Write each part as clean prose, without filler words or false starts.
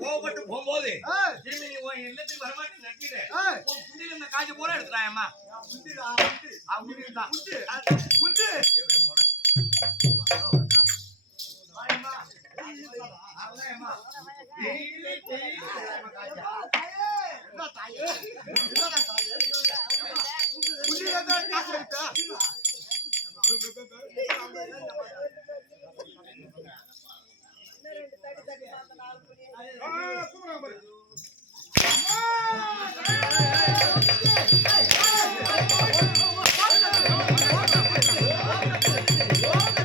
கோவப்பட்டு போகும்போது திரும்பி நீ இல்லத்துக்கு வரமாட்டேன்னு நட்டிட்டு முந்தில இந்த காய்ச்சி பூரா எடுத்துறாயம்மா. Oh,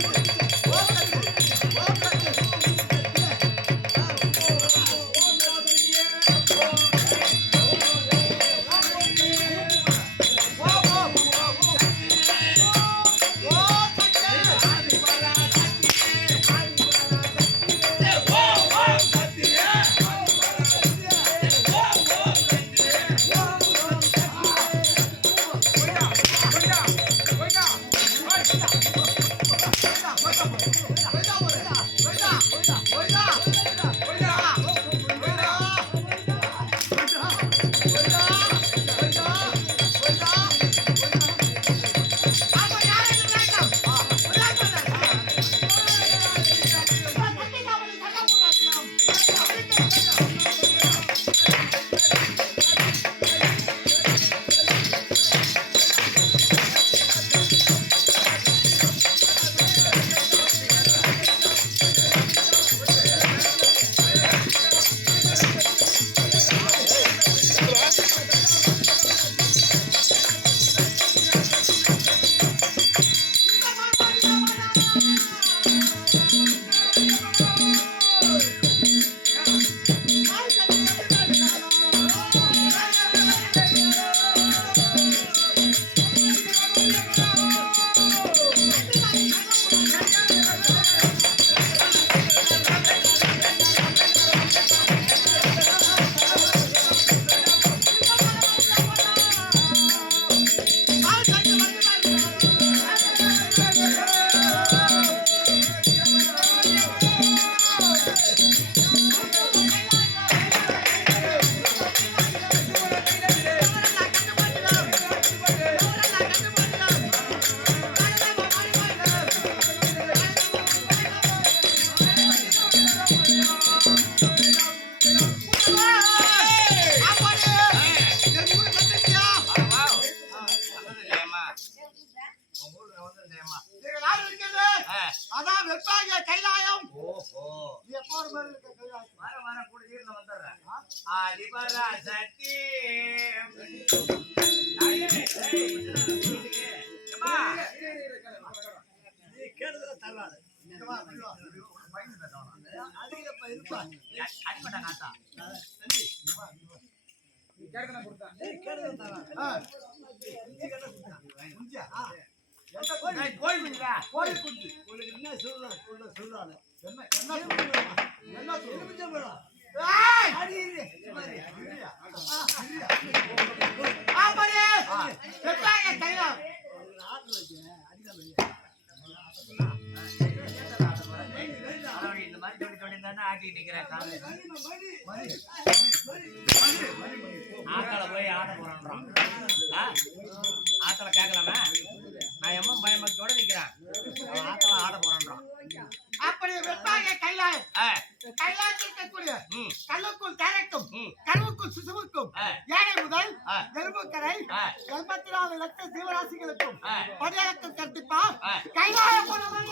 அதான் வெப்பாகிய கைலாயம். ஓஹோ நீ எப்போ ஒரு மாதிரி இருக்க கைலாயம்? வர கூட வீட்டுல வந்துடுறேன். ஆதிபரா சக்தி கோயில் குஞ்சு என்ன சொல்றாங்க? என்ன சொல்லுங்க? இந்த மாதிரி சொல்லி சொல்லியிருந்தானே ஆட்டி நிக்கிறேன். ஆக்களை போய் ஆட போறான்றான். ஆக்களை கேட்கலாமே, நான் எம்மன் பயமத்தோட நிக்கிறேன். ஆக்களை ஆட போறான்றான். அப்படி வெப்பாகிய கைலாயம், கைலாயத்தில் இருக்கக்கூடிய கல்லுக்குள் தேரைக்கும் கருவுக்குள் சிசுவுக்கும் ஏழை முதல் எலும்புக்கரை 84 லட்சம் ஜீவராசிகளுக்கும் படியளக்கும் கற்பிப்பார் கைலாய பரமன்.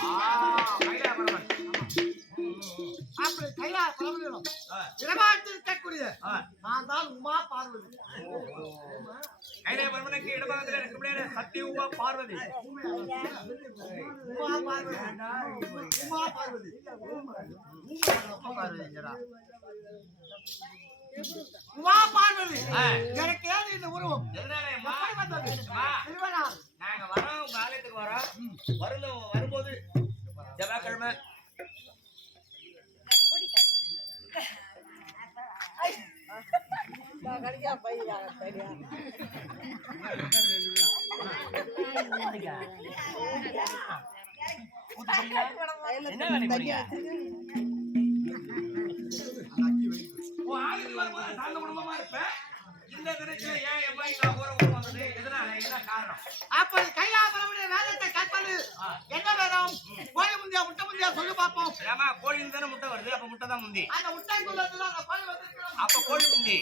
அப்படி கைலாய பரமனிடம் இடமாற்றில் இருக்கக்கூடிய நான் தான் உமா பார்வதி. கைலாய பரமனுக்கு இடமாகத்தில் இருக்கக்கூடிய சக்தி உமா பார்வதி. உமா பார்வதி, உமா பார்வதி, உமா பார்வதி. எனக்கு ஏன் இந்த உருவம் எப்படி வந்தது? திருவண்ணாமலை நாங்க வரோம், உங்க ஆலயத்துக்கு வரோம். வரும்போது செவ்வாய்க்கிழமை என்ன வேலை பண்ணீங்க? ஆளுக்கு வரும்போது சாந்த குடும்பமா இருப்பேன். இந்த தினத்துல ஏன் எம்மா நான் ஊரம் வந்தது எதனால, என்ன காரணம்? அப்படி கைலாபுரமுடைய வேதத்தை கற்பது என்ன வேதம்? கோழி முந்தியா முட்டை முந்தியா சொல்லி பார்ப்போம். ஏமா கோழின்னு தானே முட்டை வருது, அப்ப முட்டை தான் முந்தி. அந்த முட்டைக்குள்ள அந்த கோழி வந்திருக்கிறோம். அப்ப கோழி முந்தி.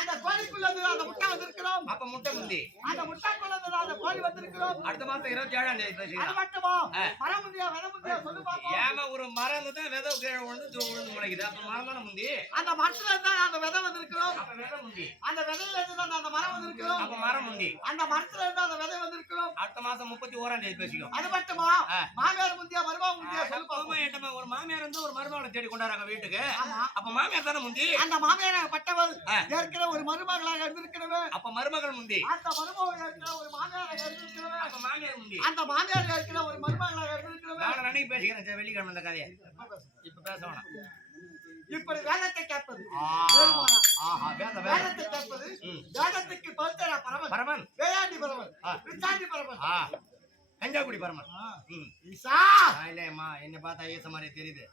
அந்த கோழிக்குள்ள அந்த முட்டை வந்திருக்கிறோம். அப்ப முட்டை முந்தி. அந்த முட்டைக்குள்ள அந்த கோழி வந்திருக்கிறோம். அடுத்த மாசம் 27ஆம் தேதி அது பேசிக்கலாம். மட்டுமா? மரம் முந்தியா விதை முந்தியா சொல்லி பார்ப்போம். ஏமா ஒரு மரம் தான் விதை கீழே விழுந்து முளைக்குது, அப்ப மரம் தானே முந்தி. அந்த மரத்துல இருந்தா அந்த விதை வந்திருக்கிறோம். அப்ப விதை முந்தி. அந்த விதையில இருந்து அந்த மரம் வந்திருக்கிறோம். அப்ப மரம் முந்தி. அந்த மரத்துல இருந்து அந்த விதை வந்திருக்கிறோம். அடுத்த மாசம் 31ஆம் தேதி பேசிக்கலாம். அது மட்டுமா? மாமியார் முந்தியா மருமக முந்தியா சொல்லி பார்ப்போம். ஒரு மாமியார் வந்து ஒரு மருமகளை தேடி கொண்டாடுறாங்க வீட்டுக்கு. அப்ப மாமியார் தானே முந்தி. அந்த மாமியார் பட்டவள் ஏற்கனவே ஒரு மருமகளாக இருந்திருக்கிறவே. அப்ப மருமகள் முந்தி. அந்த மருமகள் ஏற்கனவே ஒரு மாமியாராக இருந்திருக்கிறவே. அப்ப மாமியார் முந்தி. அந்த மாமியார் ஏற்கனவே ஒரு மருமகளாக இருந்திருக்கிறவே. நான் அன்னைக்கு பேசிக்கிறேன் வெள்ளிக்கிழமை இந்த கதையை. இப்ப பேச வேணாம். இப்படி வேதத்தை கேட்பது வேதத்தை கேட்பது வேதத்துக்கு பல்தர பரமன் பரமன், வேயாண்டி பரமன், பிச்சாண்டி பரமன், கஞ்சாக்குடி பரமன். ஈசா இல்லையம்மா, என்ன பார்த்தா ஏச மாதிரி தெரியுது.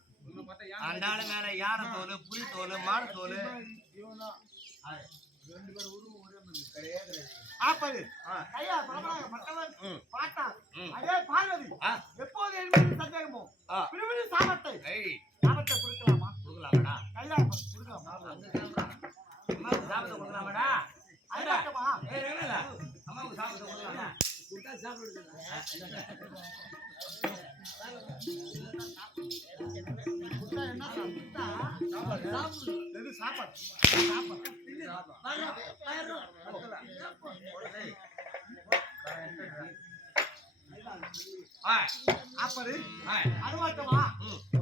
அண்டாள மேல யார தோல், புலி தோல், மாடு தோல். ஆப்பது கையா பரமனாக மற்றவன் பார்த்தார். அதே பார்வதி எப்போது என்பது சந்தேகமோ பிரிவினை சாபத்தை சாபத்தை கொடுக்கலாமா? கொடுக்கலாமாடா? கையா கொடுக்கலாமா? அம்மாவுக்கு சாபத்தை கொடுக்கலாமாடா? அதுமா அம்மாவுக்கு சாபத்தை கொடுக்கலாமா? அப்படி அது மட்டுமா?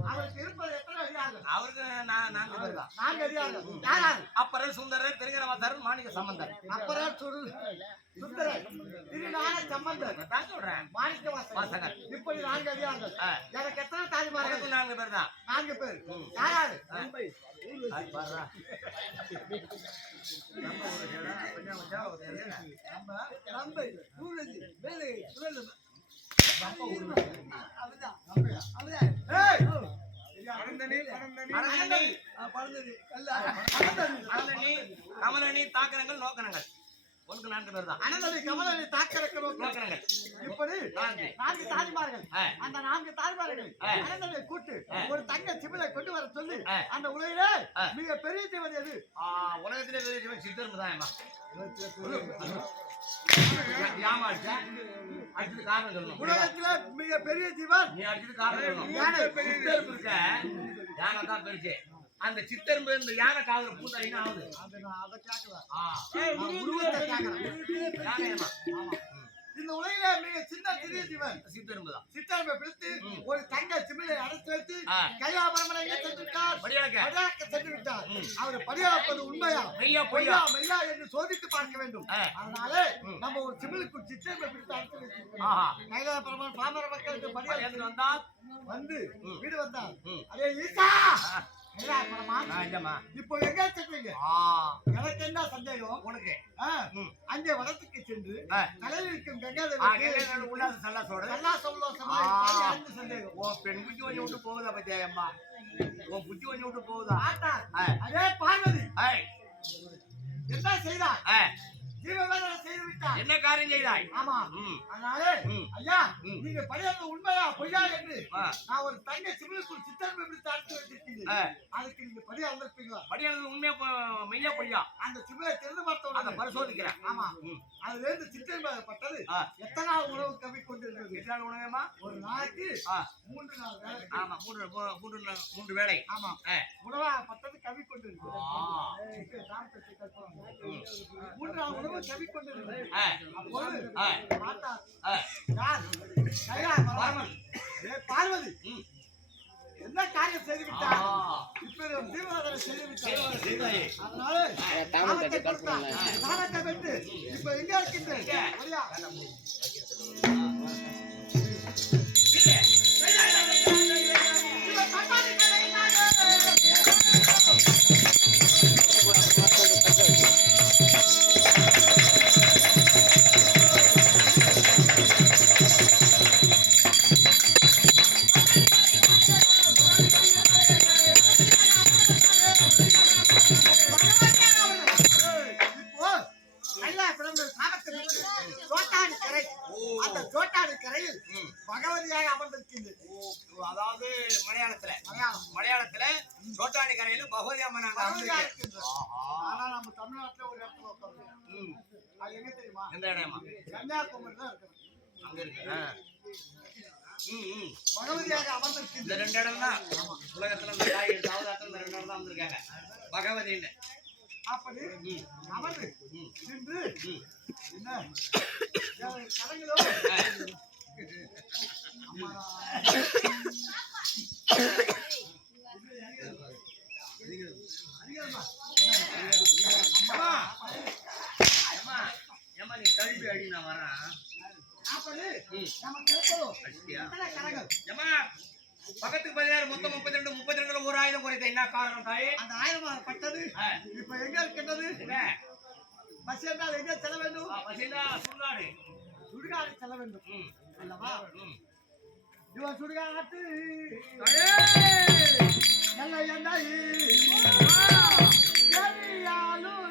அவருக்கு இருப்பது எத்தனை அடியார்கள்? அவருக்கு நான்கு பேர் தான். 4 அடியார்கள். யாராரு? அப்பரர், சுந்தரர், திருஞானவாசர், மாணிக்க சம்பந்தர். அப்பரர், சுந்தரர், திருஞான சம்பந்தர், நான் சொல்றேன் மாணிக்க வாசகர். இப்படி 4 அடியார்கள். எனக்கு எத்தனை தாய்மார்கள்? 4 பேர் தான். 4 பேர். யாராரு? கமலணி, தாக்கரங்கள், நோக்கணங்கள். உனக்கு 4 பேர் தான். அனந்தனை கமலனை தாக்கறக்க நோக்கறாங்க. இப்படி 4 தாய்மார்கள் ஆ. அந்த 4 தாய்மார்கள் ஆ. அனந்தனை கூட்டு ஆ. ஒரு தங்க சிமிலை கொண்டு வர சொல்லி ஆ. அந்த உலகிலே ஆ. மிக பெரிய தேவதை எது உலகத்திலே பெரிய சிவன் சித்தர்மு தான் ஏமா. ஏமாச்சா அடுத்து காரணம் சொல்லணும். உலகத்திலே மிக பெரிய ஜீவன் நீ அடுத்து காரணம் சொல்லணும். யானை. சித்தர்மு இருக்க யானை தான் பெருசு. அந்த சித்தர்மு இந்த யானை காதுல பூந்தா என்ன ஆகுது? அத கேட்கல ஆ உருவத்தை கேட்கறேன் யானையம்மா. ஆமா இந்த உலகிலே மிக சின்ன சிறிய ஜீவன் சித்தர்மு தான். சித்தர்மை பிடித்து ஒரு தங்க சிமிலை அடைத்து வைத்து ஆ. கையாபரமனை சென்றுவிட்டார் படியாளக்க. படியாக்க சென்று விட்டார் அவர் படியாப்பது உண்மையா மெய்யா பொய்யா பொய்யா. மெய்யா என்று சோதித்து பார்க்க வேண்டும் ஆ. அதனாலே நம்ம ஒரு சிமிலுக்கு சித்தர்மை பிடித்து அடைத்து வைத்திருக்கிறோம் ஆஹா. கைலாபரமன் பாமர மக்களுக்கு படியாளக்க படியாக்க வந்தா வந்து வீடு வந்தார் ம். அதே ஈசா கைலாபரமன் நான் இல்லம்மா. இப்போ எங்க சென்றீங்க ஆ எனக்கு என்ன சந்தேகம் உனக்கு ஆ, ம். அங்கே வடத்துக்கு சென்று ஆ. தலையில் இருக்கும் ஆ கங்காதேவிக்கு கேட்க உள்ளாத சல்லாசோட நல்லா சந்தோஷமா ஆ. இருப்பாங்க சந்தேகம் உன் பெண் புத்தி கொஞ்சம் விட்டு போகுதா பத்தியா அம்மா? உன் புத்தி கொஞ்சம் விட்டு போகுதா? ஆட்டார் ஆ. அதே பார்வதி ஏய், என்ன செய்தார் ஆ, ஜீவவேதனை செய்து விட்டார் என்ன காரியம் செய்தாய்? ஆமா ம், அதனாலே ம். ஐயா ம். நீங்க படியாத உண்மையா பொய்யா என்று ஆ, நான் ஒரு தங்க சிமிலுக்குள் சித்தர்மை பிடித்து அடைத்து வச்சிருக்கீங்க ஆ. அதுக்கு நீங்க படியா வந்திருப்பீங்களா படியானது உண்மையா மெய்யா பொய்யா? அந்த சிமிலை திறந்து அதை பார்த்தோம் பரிசோதிக்கிறேன். ஆமா ம். அதுல இருந்து சித்தர்மை பட்டது ஆ. எத்தனை உணவு கவி கொண்டிருக்கிறது எத்தனை உணவேம்மா? ஒரு நாளைக்கு ஆ, 3 நாள் வேலை ஆமா, மூன்று வேளை. ஆமா ஆ. உணவா பட்டது கவி கொண்டிருக்கிறது ஆ. ம். 3 நாள் உணவு கவி கொண்டிருக்கிறது ஆ, அப்போது ஆ, மாதா ஆ. யார் கைலா பரமன். ஏ பார்வதி ம். என்ன காரியம் செய்து ஆ. விட்டார் இப்ப தீவிரவாதம் செய்து விட்டார் செய்வாங்க, செய்தாயே. அதனால தாமத்தை கொடுத்தார் தாமத்தை பெற்று இப்ப எங்க இருக்கின்ற வரியா இல்லை. இவன் தக்காளி கடையினாலே. இப்போ கைலா பிறந்த சாபத்தை பெற்று ஜோட்டாடி கரை அந்த ஜோட்டாடி கரையில் ம். பகவதியாக அமர்ந்திருக்கின்றது ஓ, அதாவது மலையாளத்துல மலையாளம் மலையாளத்துல சோட்டாணி கரையில பகவதி அம்மன் அங்க பகவதியாக அமர்ந்திருக்கு. இருக்கின்றது ஆனா நம்ம தமிழ்நாட்டுல ஒரு இடத்துல உட்கார்ந்து ம். அது எங்க தெரியுமா எந்த இடமா? கன்னியாகுமரி தான் இருக்குது அங்க இருக்கு. ஆ. ம், ம். பகவதியாக இந்த அமர்ந்திருக்கின்றது 2 இடம் தான் உலகத்துல இந்த தாய் தாவதாத்துல இந்த 2 இடம் தான் வந்திருக்காங்க. பகவதின்னு. அப்படி ம், அமர்ந்து ம், நின்று ம். என்ன கலைகளோ ஆ. அம்மா, அம்மா, ஏம்மா நீ கல்வி அடி நான் வரேன். அப்படி ம். நம்ம கேட்கிறோம் அடிச்சிட்டியா? எத்தனை கரங்கள் ஏம்மா, பக்கத்துக்கு 16 மொத்தம் 32 ஒரு ஆயுதம் குறைத்த என்ன காரணம் தாயே? அந்த ஆயிரமாக பட்டது ஆ, இப்ப எங்க இருக்கின்றது என்ன? பஸ் என்றால் எங்க செல்ல வேண்டும் பசிந்தா சுடுகாடு. சுடுகாடு செல்ல வேண்டும் ம், அல்லவா ம். இவன் சுடுகாட்டு தாயே! எல்லை எல்லை எரியாலும்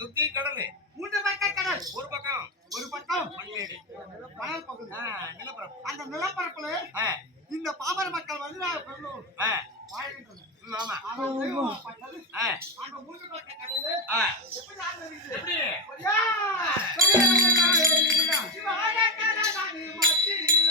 சுத்தி கடல். 3 பக்கம் கடல். ஒரு பக்கம் மண்மேடு. மணல் பகுதி. நிலப்பரப்பு. அந்த நிலப்பரப்புல இந்த பாமர மக்கள் வந்து வாழ்கின்றனர். ஆமா. அந்த தெய்வம் பட்டது. அந்த 3 பக்கம் கடல் எப்படி ஆடுறது? எப்படி? ஐயா! சிவாய கரதானி மத்தியில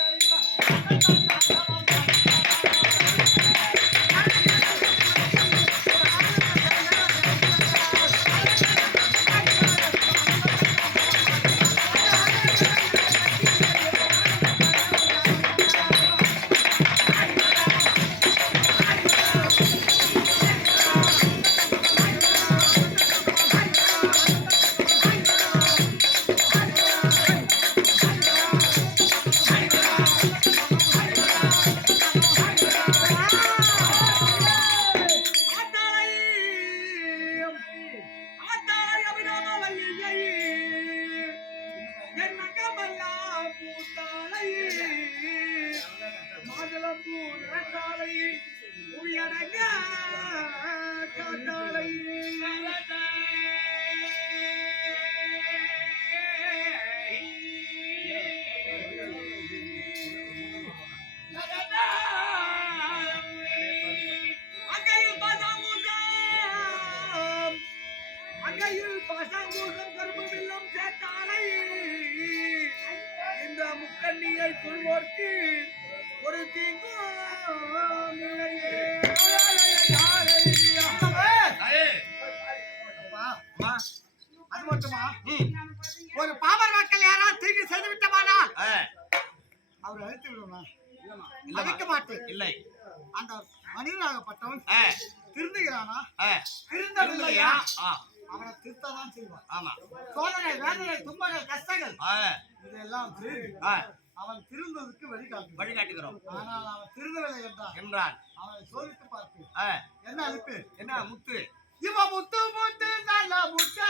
ஒரு தீங்கும் இல்லையே. அது மட்டுமா ஒரு பாமர மக்கள் யாராவது தீங்கு செய்து விட்டமானால் அவர் அழித்து விடுவார். அழிக்க மாட்டேன். இல்லை. அந்த மனிதனாகப்பட்டவன் திருந்துகிறானா? திருந்தவில்லையா? அவனை திருத்ததான் செய்வான். ஆமா. சோதனை, வேதனை, துன்பங்கள், கஷ்டங்கள் இதெல்லாம் அவன் திருந்ததுக்கு வழிகாட்டுகிறோம். ஆனால் அவன் திருந்தவில்லை என்றால் அவனை சோதித்து பார்த்து என்ன அழிப்பு, என்ன முத்து, இவன் முத்து முத்து நல்ல முத்து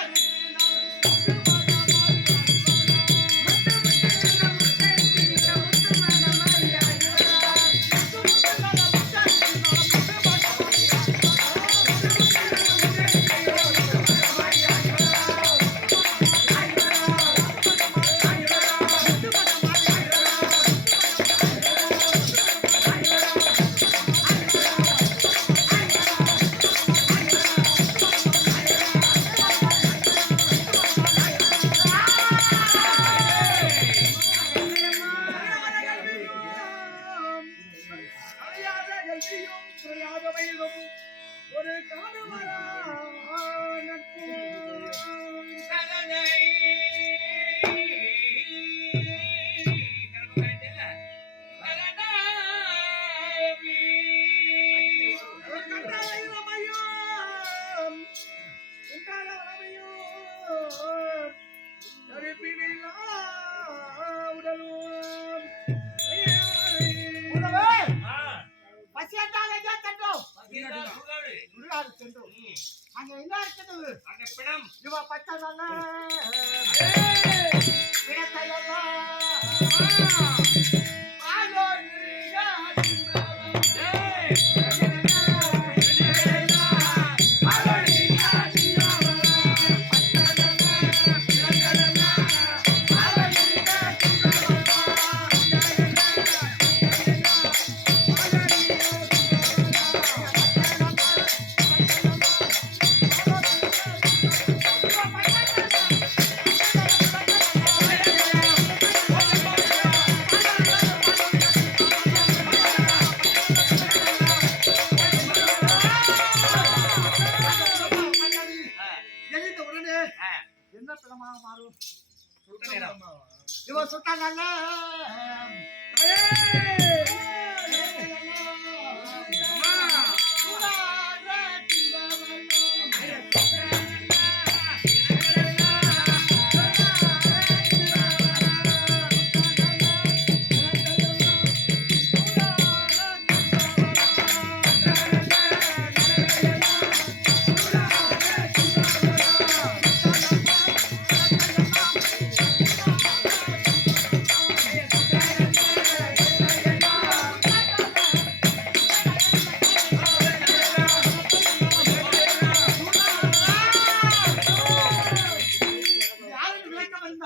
ஒரு காணுமரா அங்க என்ன இருக்குது? அங்க பிணம். இவ பச்சை நல்ல பிணத்தை என்ன பிணமாக மாறும்? இவன் சுட்டாங்கல்ல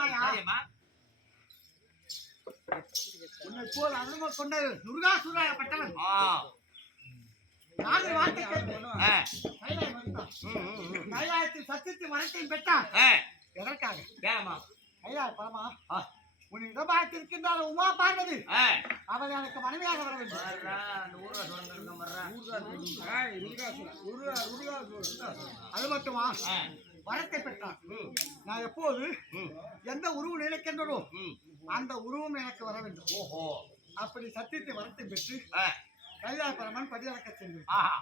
வருவாயா? சரிம்மா. உன்னை போல் அனும கொண்ட துர்காசுராயப்பட்டவன் ஆ. நான்கு வார்த்தை கேட்டு ஆ. கைலாய வந்தான். ம். கைலாயத்தில் சத்தியத்தை வரத்தையும் பெற்றான். ஆ. எதற்காக? ஏம்மா? கைலாய பரமா ஆ. உன் இடபாட்டிருக்கின்றால் உமா பார்வதி ஆ. அவள் எனக்கு மனைவியாக வர வேண்டும். வர்றா, அந்த ஊர்ல சொல்லுங்க வர்றா. அது மட்டுமா ஆ. வரத்தை பெற்றான். ம். நான் எப்போது ம். எந்த உருவம் நினைக்கின்றனோ ம். அந்த உருவம் எனக்கு வர வேண்டும். ஓஹோ. அப்படி சத்தியத்தை வரத்தை பெற்று ஆ. கைலாய பரமன் படியறக்க சென்றேன். ஆஹா.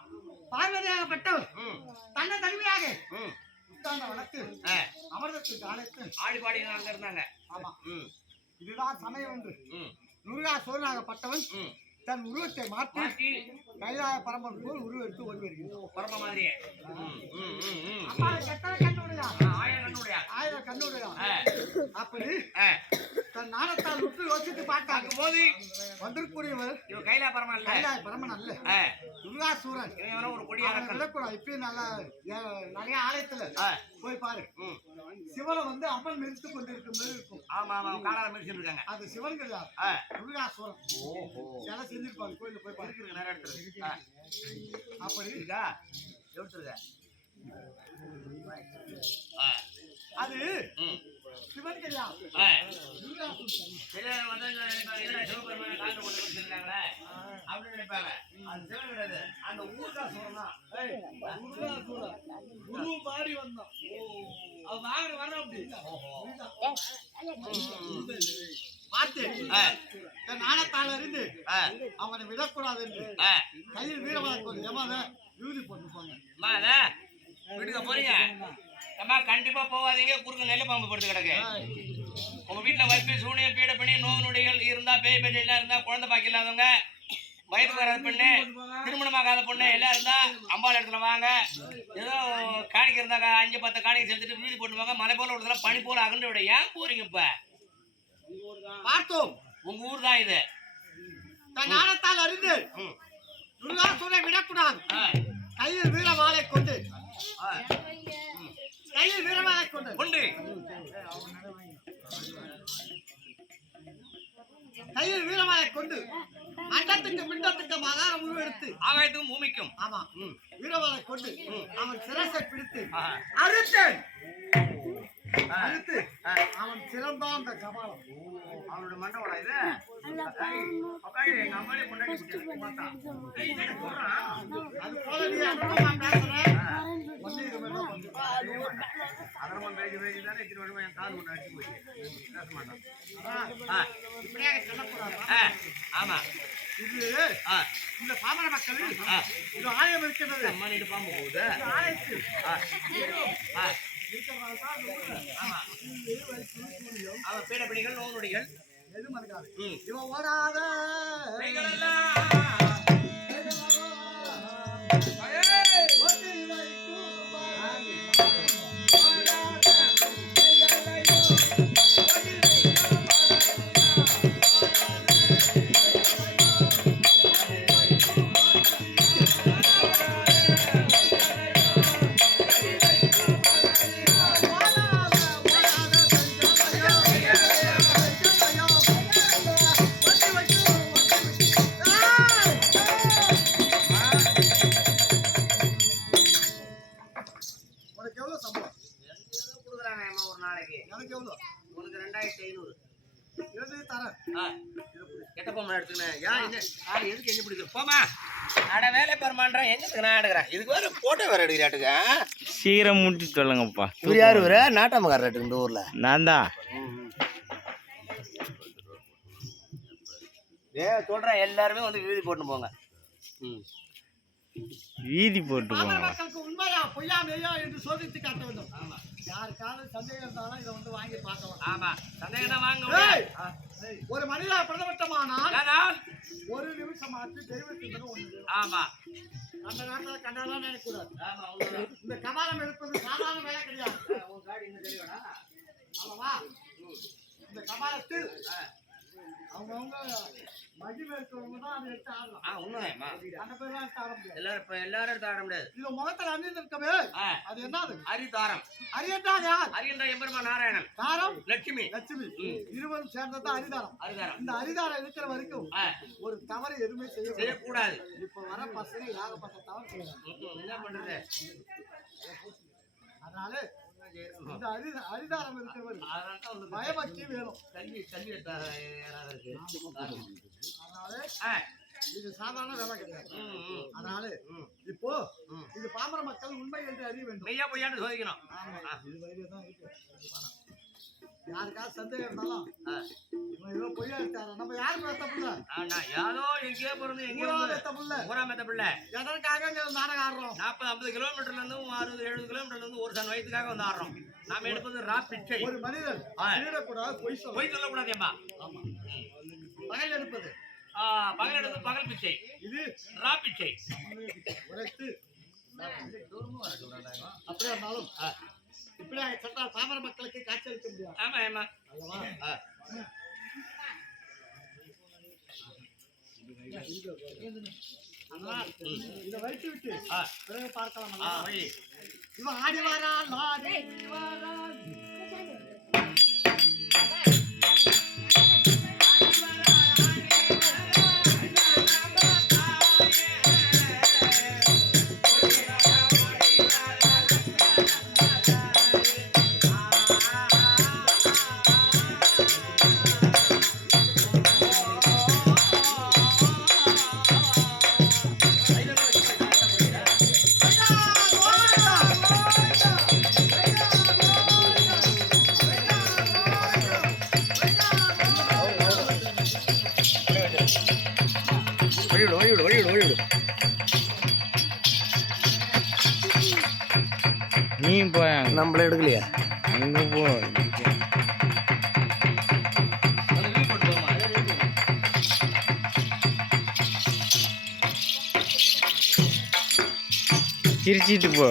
பார்வதியாகப்பட்டவர் ம். தன்னை தனிமையாக ம். உத்தாண்ட வளர்த்து ஆ. அமிர்தத்துக்கு அழைத்து ஆடி பாடி அங்க இருந்தாங்க. ஆமா ம். இதுதான் சமயம் என்று ம். முருகாசூரனாகப்பட்டவன் ம். தன் உருவத்தை மாற்றி பாட்டி கைலாய பரமன் போல் உருவம் எடுத்து ஓடி வருகிறான். பரம மாதிரியே. ம். ம். ம். ம். அம்மாவுக்கு எத்தனை கண்ணுடையா? ஆயிரம் கண்ணுடையா? 1000 கண்ணுடையா? ஆ. அப்படி ஆ. தன் நாணத்தால் விட்டு யோசித்து பார்த்தாங்க. போது வந்திருக்கூடியவர் இவன் கையில பரம இல்ல. கைலாய பரமன் அல்ல, ஆ. துர்காசூரன். இவன் வேணா ஒரு கொடியாக அவனை விடக்கூடாது. இப்பயும் நல்லா நிறைய ஆலயத்துல ஆ. போய் பாரு. ம். சிவனை வந்து அம்மன் மிதித்து கொண்டிருக்கும் மாதிரி இருக்கும். ஆமா ஆமா காலால மிதிச்சிட்டு இருக்காங்க. அது சிவன் கிடையாது, ஆ. துர்காசூரன். ஓஹோ. சில செஞ்சிருப்பாங்க கோயில போய் பாரு. இருக்கு நிறைய இடத்துல இருக்கு. ஆ. அப்படி இருக்கா? எடுத்துருங்க. ஆ. அது ம். சிவன் கிடையாது, ஆ. துர்காசூரன். சிலர் வந்து என்ன சிவபெருமான காலத்தை கொண்டு வச்சிருக்காங்களே அப்படின்னு நினைப்பாங்க. அது சிவன் கிடையாது. அந்த ஊர்கா சூரன் குரு மாறி வந்தான். அவன் வாங்க வர அப்படி பார்த்து என் நாணத்தால இருந்து அவனை விடக்கூடாது என்று கையில் வீரவாத எமாத யூதி போட்டுப்பாங்க. வீட்டுக்கு போறீங்க அம்மா கண்டிப்பா போவாதீங்க. குறுக்க நெல்லு பாம்பு படுத்து கிடக்கு. உங்க வீட்டுல வைப்பு சூனியம் பீட பண்ணி நோய் நொடிகள் இருந்தா பேய் பேச்சு எல்லாம் இருந்தா குழந்தை பாக்கி இல்லாதவங்க வயதுக்கு வராத பொண்ணு திருமணமாகாத பொண்ணு எல்லாம் இருந்தா அம்பாள் இடத்துல வாங்க. ஏதோ காணிக்க இருந்தாங்க 5-10 காணிக்கை செலுத்திட்டு வீதி போட்டுவாங்க. மலை போல விடுறதுல பனி போல அகண்டு விட. ஏன் போறீங்க இப்ப? பார்த்தோம் உங்க ஊர் தான் இது. தன் நாணத்தால் அறிந்து துர்காசூரை விடக்கூடாது. கையில் வீரவாளை கொண்டு கையில் வீரவாளை கொண்டு கையில் வீரவாளை கொண்டு அண்டத்துக்கு மிண்டத்துக்கு மகாரம் உருவெடுத்து ஆகாயத்துக்கும் பூமிக்கும் ஆமா வீரவாளை கொண்டு அவன் சிரசை பிடித்து அறுத்தேன். அழுத்து அவன் சிறந்தான் அந்த கபாலம். அவனோட மண்டபம் இது. எங்க அம்மாலே பொண்டாட்டி அது போல நீ அனுபவமா பேசுற ஒன்னே இது மாதிரி அதரமன் பேசி பேசி தானே இத்தனை வருஷமா என் கால் ஒன்று அடிச்சு போச்சு. பேச மாட்டான். இப்படியே சொல்லக்கூடாது. ஆமா இது இந்த பாமர மக்கள் இது ஆலயம் இருக்கிறது. அம்மானிட்டு பாம்பு போகுது. ஆலயத்தில் அவன் பீடப்பிடிகள் நோய் நொடிகள் எதுவும் இருக்காது. இவன் ஓடாத உனக்கு 2500 தரேன். கெட்ட பொம்மை எடுத்துக்கினேன். எதுக்கு என்ன பிடிக்கும் போமா அட வேலை பெருமான்றேன். எங்க நான் எடுக்கிறேன். இதுக்கு வேற போட்டோ வேற எடுக்கிறாட்டுங்க. சீக்கிரம் முடிச்சு சொல்லுங்கப்பா. இவர் யாரு வேற நாட்டாமக்காரர் இந்த ஊர்ல? நான் தான் சொல்றேன். எல்லாருமே வந்து வீதி போட்டு போங்க. வீதி போட்டு பாமர போங்க. மக்களுக்கு உண்மையா பொய்யா மெய்யா என்று சோதித்து காட்ட வேண்டும். யாருக்காவது சந்தேகம் இருந்தாலும் இதை வந்து வாங்கி பார்க்கலாம். ஆமா சந்தேகம் வாங்க. ஒரு மனிதர் பிரதமட்டமானால் ஆனால் ஒரு நிமிஷம் ஆச்சு தெய்வத்தின் ஒன்று. ஆமா அந்த நாட்டில் கண்டாலாம் நினைக்கூடாது. ஆமா இந்த கபாலம் எடுப்பது சாதாரண வேலை கிடையாது. ஆமாவா? இந்த கபாலத்தில் அவங்கவுங்க மகிமை இருக்கிறவங்க தான் அதை எடுத்து ஆடலாம். உண்மைதாம்மா. அந்த பேர்லாம் எடுத்து ஆட முடியாது. எல்லாரும் எடுத்து ஆட முடியாது. இது முகத்துல அணிந்திருக்கவே அது என்னது? அரிதாரம். அரியன்றால் யார்? அரியன்ற எம்பெருமான் நாராயணன். தாரம் லட்சுமி. லட்சுமி இருவரும் சேர்ந்தது அரிதாரம். அரிதாரம். இந்த அரிதாரம் இருக்கிற வரைக்கும் ஒரு தவறு எதுவுமே செய்யக்கூடாது. இப்ப வர பசங்க ஏகப்பட்ட தவறு செய்யறாங்க. என்ன பண்றது? அதனால இந்த அரிதாரம் இருக்கிறவர் பயபக்தி வேணும். கல்வி இருக்கு. அதனால இது சாதாரண வேலை கிடையாது. அதனால இப்போ இது பாமர மக்கள் உண்மை என்று அறிய வேண்டும். மெய்யா பொய்யான்னு சோதிக்கணும். இது வரையும் இருக்கு. யாருக்காவது சந்தேகம் இருந்தாலும் ஏதோ பொய்யா இருக்காரு. நம்ம யாருக்கு தப்பு இல்ல. யாரோ எங்கேயோ பிறந்து எங்கேயோ தப்பு இல்ல. ஊராம தப்பு இல்ல. எதற்காக நாடகம் ஆடுறோம்? 40-50 கிலோமீட்டர்ல இருந்து 60-70 கிலோமீட்டர்ல இருந்து ஒரு சன் வயிற்றுக்காக வந்து ஆடுறோம். நாம எடுப்பது ரா பிச்சை. ஒரு மனிதன் திருடக்கூடாது, பொய் சொல்லக்கூடாது. ஏம்பா பகல் எடுப்பது பகல் எடுப்பது பகல் பிச்சை. இது ரா பிச்சை. உரைத்து அப்படியே இருந்தாலும் இப்படியா சட்டா பாமர மக்களுக்கு காட்சி அளிக்க முடியாது. ஆமா ஆமா அல்லவா? இதை வைத்து விட்டு பிறகு பார்க்கலாம். இவன் ஆடி வாரான் ஆடி வாரான். நீ போய் நம்மள எடுக்கலையா? அங்க போ. சிரிச்சிட்டு போ.